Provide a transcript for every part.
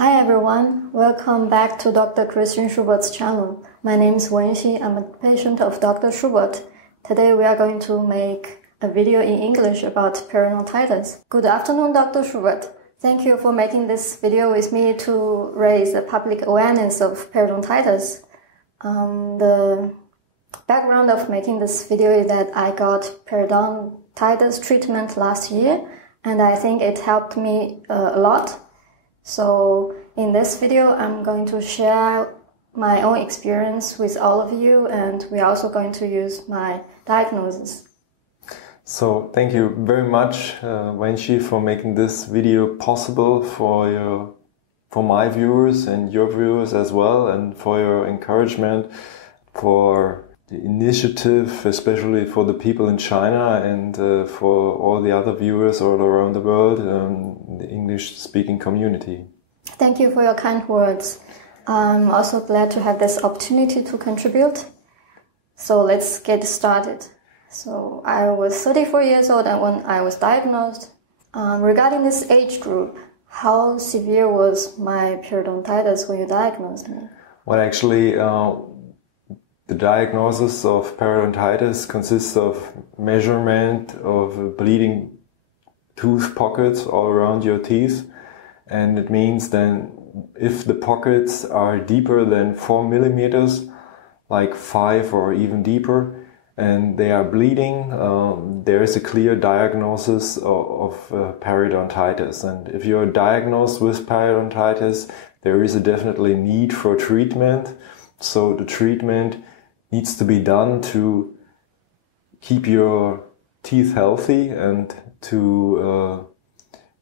Hi everyone, welcome back to Dr. Christian Schubert's channel. My name is Wenxi, I'm a patient of Dr. Schubert. Today we are going to make a video in English about periodontitis. Good afternoon, Dr. Schubert. Thank you for making this video with me to raise the public awareness of periodontitis. The background of making this video is that I got periodontitis treatment last year, and I think it helped me a lot. So in this video, I'm going to share my own experience with all of you, and we're also going to use my diagnosis. So thank you very much, Wenxi, for making this video possible for my viewers and your viewers as well, and for your encouragement for the initiative, especially for the people in China and for all the other viewers all around the world, the English-speaking community. Thank you for your kind words. I'm also glad to have this opportunity to contribute. So let's get started. So I was 34 years old when I was diagnosed. Regarding this age group, how severe was my periodontitis when you diagnosed me? Well, actually, the diagnosis of periodontitis consists of measurement of bleeding tooth pockets all around your teeth. And it means then if the pockets are deeper than 4 millimeters, like 5 or even deeper, and they are bleeding, there is a clear diagnosis of periodontitis. And if you're diagnosed with periodontitis, there is a definitely need for treatment. So the treatment needs to be done to keep your teeth healthy and to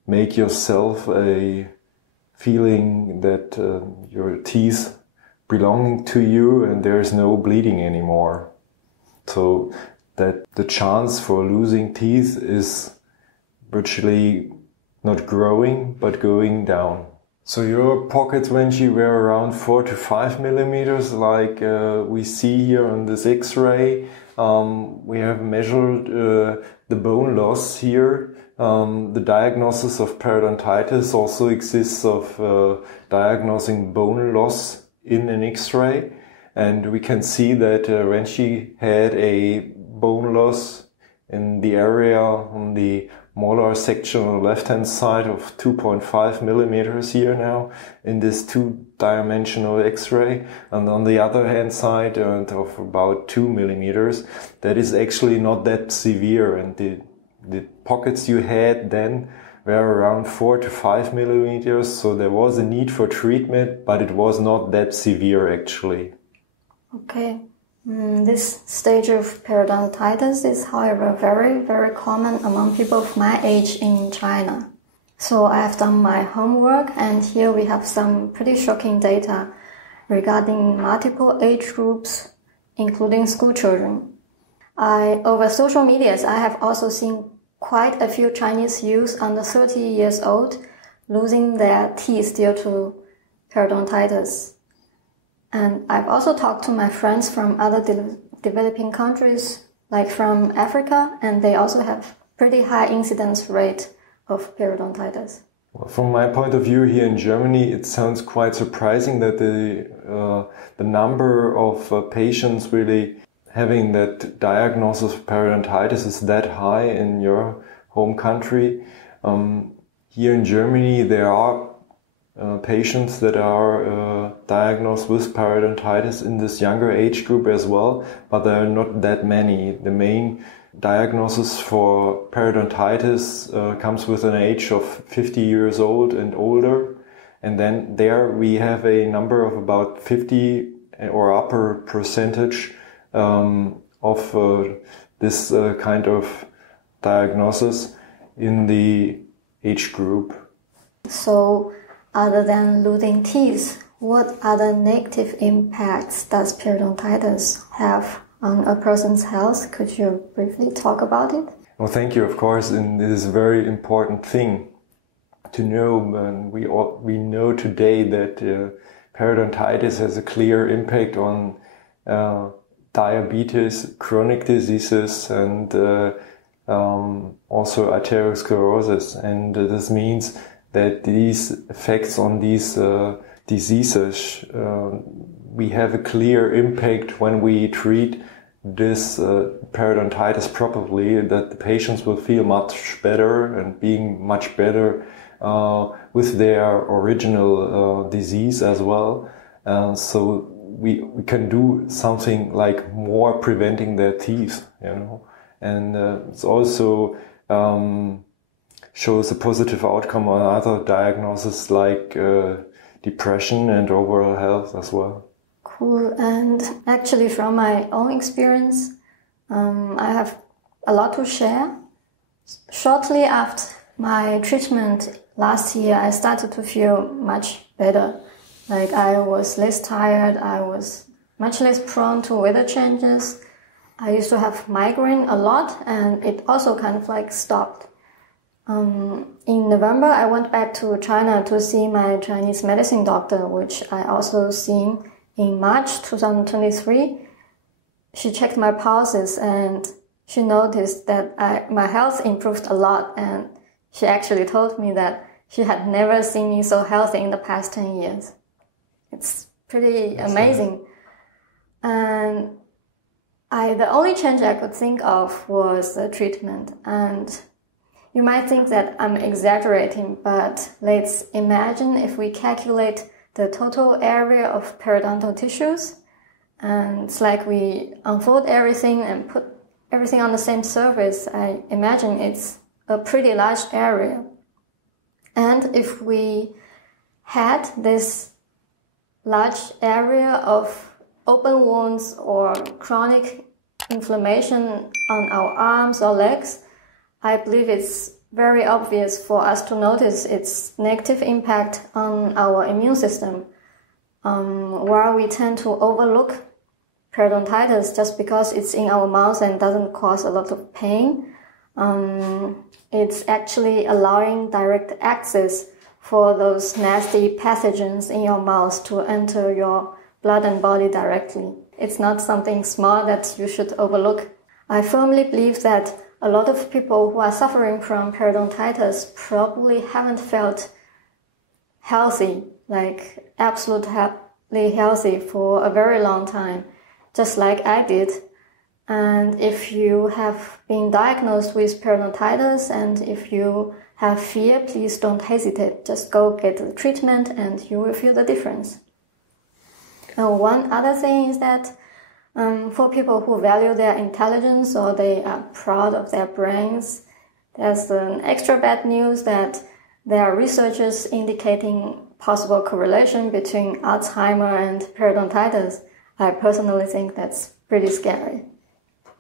make yourself a feeling that your teeth belong to you and there is no bleeding anymore. So that the chance for losing teeth is virtually not growing but going down. So your pockets, Wenxi, were around 4 to 5 millimeters, like we see here on this X-ray. We have measured the bone loss here. The diagnosis of periodontitis also exists of diagnosing bone loss in an X-ray. And we can see that Wenxi had a bone loss in the area on the molar section on the left-hand side of 2.5 millimeters here now in this two-dimensional X-ray, and on the other hand side of about 2 millimeters. That is actually not that severe, and the pockets you had then were around 4 to 5 millimeters, so there was a need for treatment, but it was not that severe actually. Okay. This stage of periodontitis is, however, very, very common among people of my age in China. So I have done my homework, and here we have some pretty shocking data regarding multiple age groups, including school children. Over social media, I have also seen quite a few Chinese youths under 30 years old losing their teeth due to periodontitis. And I've also talked to my friends from other developing countries, like from Africa, and they also have pretty high incidence rate of periodontitis. Well, from my point of view here in Germany, it sounds quite surprising that the number of patients really having that diagnosis of periodontitis is that high in your home country. Here in Germany, there are patients that are diagnosed with periodontitis in this younger age group as well, but there are not that many. The main diagnosis for periodontitis comes with an age of 50 years old and older, and then there we have a number of about 50 or upper percentage of this kind of diagnosis in the age group. So other than losing teeth, what other negative impacts does periodontitis have on a person's health? Could you briefly talk about it? Well, thank you, of course, and it is a very important thing to know. And we know today that periodontitis has a clear impact on diabetes, chronic diseases, and also arteriosclerosis. And this means that these effects on these diseases, we have a clear impact when we treat this periodontitis properly, that the patients will feel much better and being much better with their original disease as well. So we can do something like more preventing their teeth, you know. And it's also shows a positive outcome on other diagnoses like depression and overall health as well. Cool. And actually from my own experience, I have a lot to share. Shortly after my treatment last year, I started to feel much better. Like I was less tired, I was much less prone to weather changes. I used to have migraine a lot, and it also kind of like stopped. In November, I went back to China to see my Chinese medicine doctor, which I also seen in March 2023. She checked my pulses and she noticed that my health improved a lot, and she actually told me that she had never seen me so healthy in the past 10 years. It's pretty amazing. And the only change I could think of was the treatment. And you might think that I'm exaggerating, but let's imagine if we calculate the total area of periodontal tissues, and it's like we unfold everything and put everything on the same surface. I imagine it's a pretty large area. And if we had this large area of open wounds or chronic inflammation on our arms or legs, I believe it's very obvious for us to notice its negative impact on our immune system, where we tend to overlook periodontitis just because it's in our mouth and doesn't cause a lot of pain. It's actually allowing direct access for those nasty pathogens in your mouth to enter your blood and body directly. It's not something small that you should overlook. I firmly believe that a lot of people who are suffering from periodontitis probably haven't felt healthy, like absolutely healthy for a very long time, just like I did. And if you have been diagnosed with periodontitis and if you have fear, please don't hesitate. Just go get the treatment and you will feel the difference. One other thing is that for people who value their intelligence or they are proud of their brains, there's an extra bad news that there are researchers indicating possible correlation between Alzheimer and periodontitis. I personally think that's pretty scary.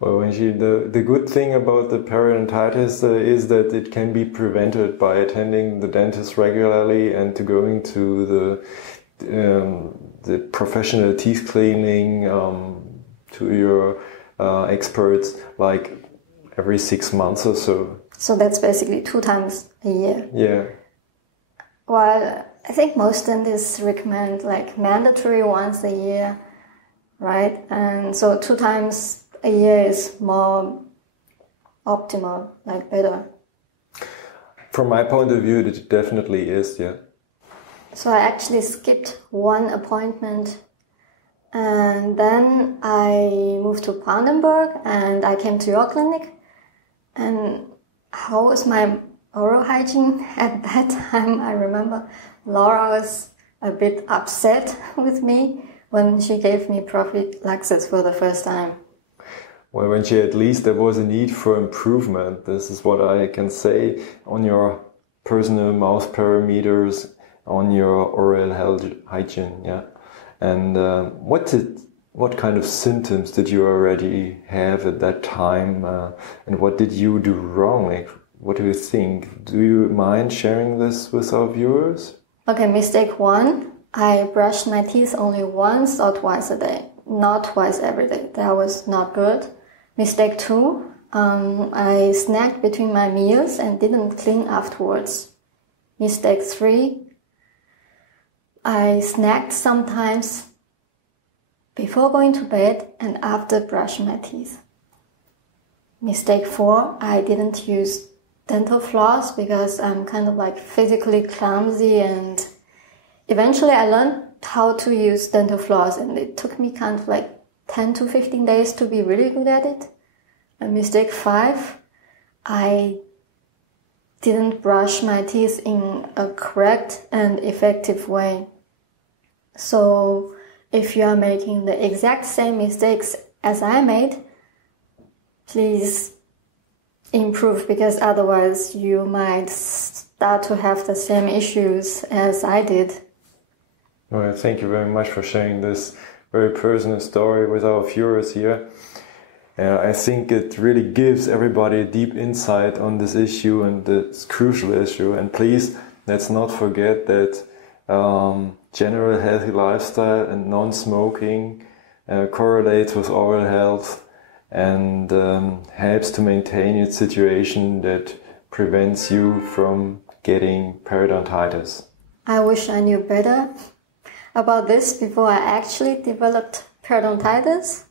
Well, the good thing about the periodontitis is that it can be prevented by attending the dentist regularly and to going to the professional teeth cleaning, to your experts, like every 6 months or so. So that's basically 2 times a year. Yeah. Well, I think most dentists recommend like mandatory once a year, right? And so 2 times a year is more optimal, like better. From my point of view, it definitely is, yeah. So I actually skipped 1 appointment, and then I moved to Brandenburg and I came to your clinic. And how was my oral hygiene at that time? I remember Laura was a bit upset with me when she gave me prophylaxis for the first time. Well, when at least there was a need for improvement. This is what I can say on your personal mouth parameters, on your oral health hygiene, yeah. And what kind of symptoms did you already have at that time, and what did you do wrong? Like, what do you think? Do you mind sharing this with our viewers? Okay, mistake 1. I brushed my teeth only once or twice a day, not twice every day. That was not good. Mistake 2. I snacked between my meals and didn't clean afterwards. Mistake 3. I snacked sometimes before going to bed and after brushing my teeth. Mistake 4. I didn't use dental floss because I'm kind of like physically clumsy, and eventually I learned how to use dental floss, and it took me kind of like 10 to 15 days to be really good at it. And mistake 5, I didn't brush my teeth in a correct and effective way. So if you are making the exact same mistakes as I made, please improve, because otherwise you might start to have the same issues as I did. Well, thank you very much for sharing this very personal story with our viewers here. I think it really gives everybody a deep insight on this issue and this crucial issue. And please, let's not forget that general healthy lifestyle and non-smoking correlates with oral health and helps to maintain your situation that prevents you from getting periodontitis. I wish I knew better about this before I actually developed periodontitis.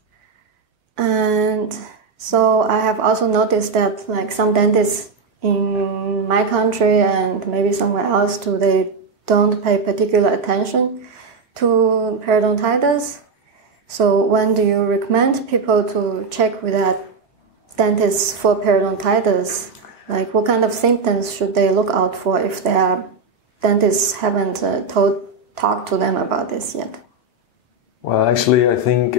And so I have also noticed that like some dentists in my country and maybe somewhere else too, they don't pay particular attention to periodontitis. So when do you recommend people to check with a dentist for periodontitis? Like what kind of symptoms should they look out for if their dentists haven't talked to them about this yet? Well, actually, I think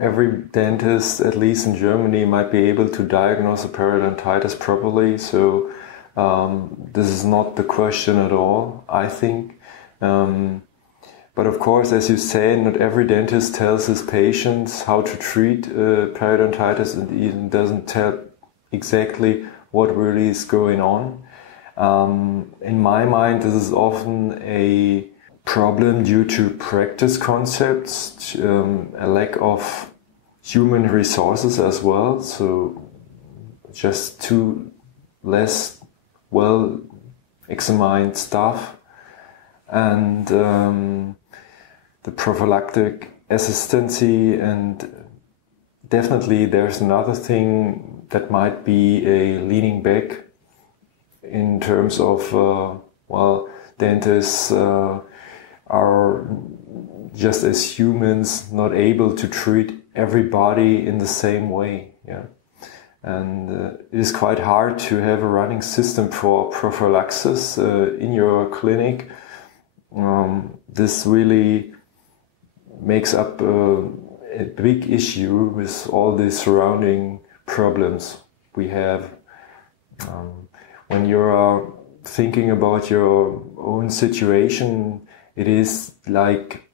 every dentist, at least in Germany, might be able to diagnose a periodontitis properly. So this is not the question at all, I think. But of course, as you say, not every dentist tells his patients how to treat periodontitis, and even doesn't tell exactly what really is going on. In my mind, this is often a problem due to practice concepts, a lack of human resources as well. So just too less well examined staff, and the prophylactic assistancy. And definitely there's another thing that might be a leaning back in terms of dentists are just as humans not able to treat everybody in the same way. And it is quite hard to have a running system for prophylaxis in your clinic. This really makes up a big issue with all the surrounding problems we have. When you're thinking about your own situation, it is like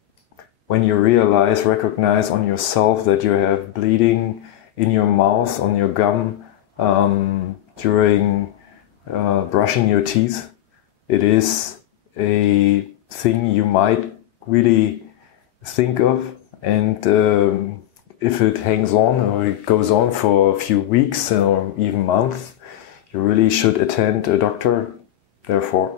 when you recognize on yourself that you have bleeding in your mouth, on your gum, during brushing your teeth. It is a thing you might really think of, and if it hangs on or it goes on for a few weeks or even months, you really should attend a doctor, therefore.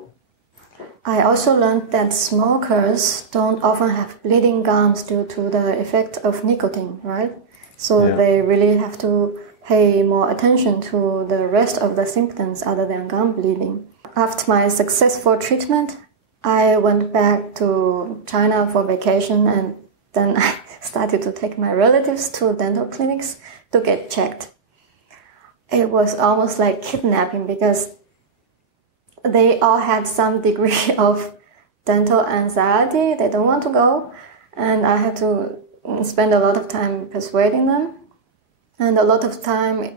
I also learned that smokers don't often have bleeding gums due to the effect of nicotine, right? So they really have to pay more attention to the rest of the symptoms other than gum bleeding. After my successful treatment, I went back to China for vacation, and then I started to take my relatives to dental clinics to get checked. It was almost like kidnapping because they all had some degree of dental anxiety. They don't want to go, and I had to spend a lot of time persuading them. And a lot of time,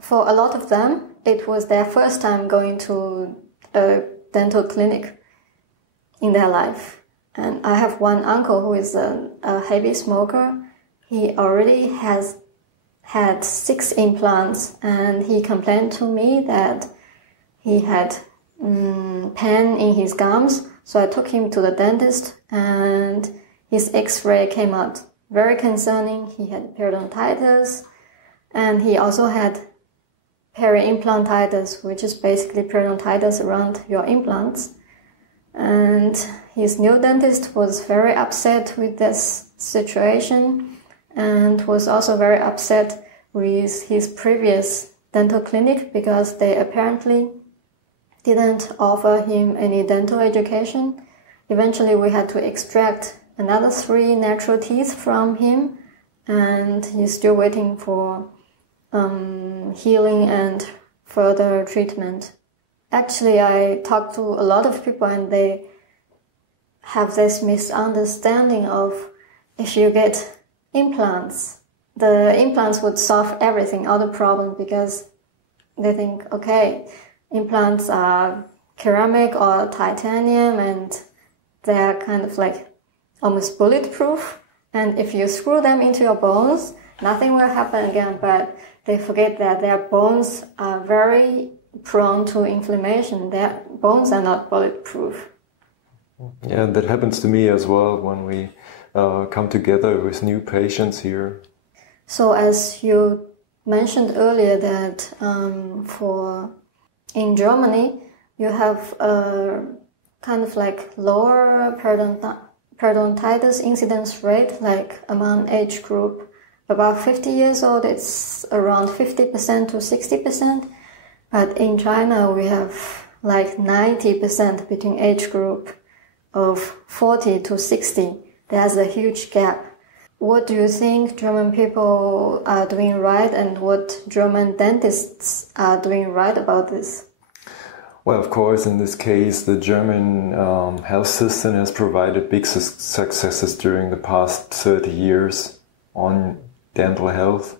for a lot of them, it was their first time going to a dental clinic in their life. And I have one uncle who is a heavy smoker. He already has had 6 implants, and he complained to me that he had pain in his gums. So I took him to the dentist, and his x-ray came out very concerning. He had periodontitis, and he also had peri-implantitis, which is basically periodontitis around your implants. And his new dentist was very upset with this situation, and was also very upset with his previous dental clinic because they apparently didn't offer him any dental education. Eventually we had to extract another 3 natural teeth from him, and he's still waiting for healing and further treatment. Actually, I talked to a lot of people and they have this misunderstanding of if you get implants, the implants would solve everything, all the problems, because they think, okay, implants are ceramic or titanium and they're kind of like almost bulletproof. And if you screw them into your bones, nothing will happen again. But they forget that their bones are very prone to inflammation. Their bones are not bulletproof. Yeah, that happens to me as well when we come together with new patients here. So as you mentioned earlier that in Germany, you have a kind of like lower periodontitis incidence rate, like among age group about 50 years old, it's around 50% to 60%. But in China, we have like 90% between age group of 40 to 60. There's a huge gap. What do you think German people are doing right and what German dentists are doing right about this? Well, of course, in this case, the German health system has provided big successes during the past 30 years on dental health.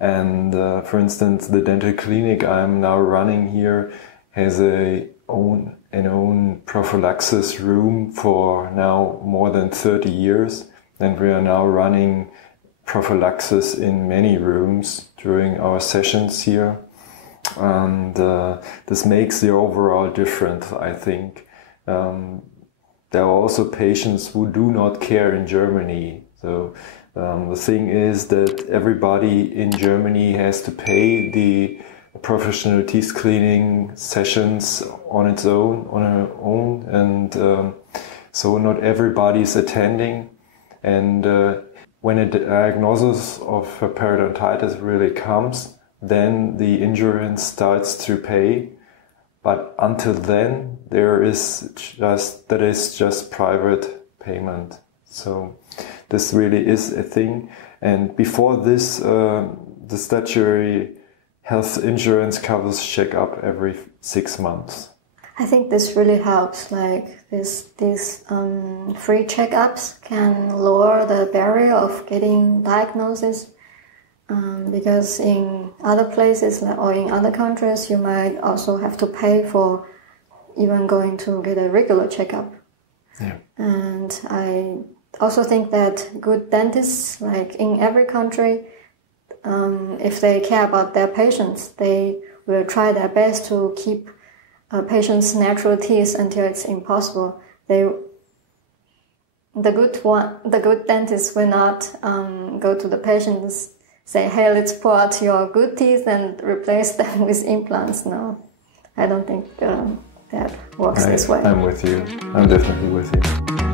And for instance, the dental clinic I'm now running here has an own prophylaxis room for now more than 30 years. And we are now running prophylaxis in many rooms during our sessions here. And this makes the overall difference, I think. There are also patients who do not care in Germany. So the thing is that everybody in Germany has to pay the professional teeth cleaning sessions on her own, and so not everybody is attending. And when a diagnosis of periodontitis really comes, then the insurance starts to pay. But until then, that is just private payment. So this really is a thing. And before this, the statutory health insurance covers checkup every 6 months. I think this really helps. Like these free checkups can lower the barrier of getting diagnosis. Because in other places or in other countries, you might also have to pay for even going to get a regular checkup. Yeah. And I also think that good dentists, like in every country, if they care about their patients, they will try their best to keep a patient's natural teeth until it's impossible. The good dentist will not go to the patients, say, hey, let's pull out your good teeth and replace them with implants. No, I don't think that works this way. I'm with you. I'm definitely with you.